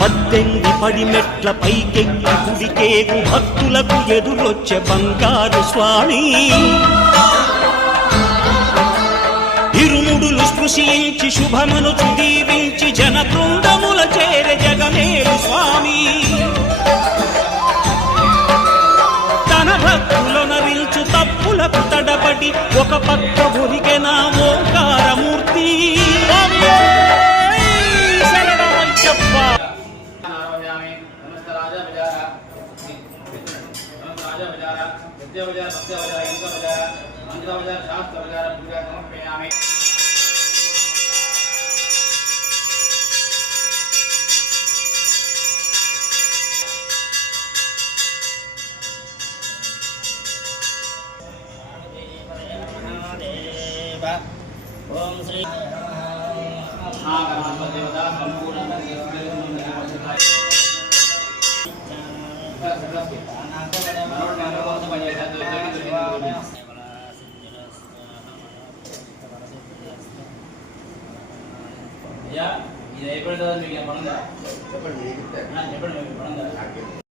పద్దెంది పడి మెట్ల పైకెక్కి గుడికేగు భక్తులకు ఎదురొచ్చే బంగారు స్వామి ఇరుముడులు స్పృశించి శుభమును దీవించి జన బృందముల చేరే జగమేలు స్వామి తన భక్తులనరించు తప్పులకు తడబడి ఒక పక్క ఒరిగెన ఓంకారమూర్తి ఓం శ్రీ ఇది అయిపోయిందా మీకు చెప్పండి చెప్పండి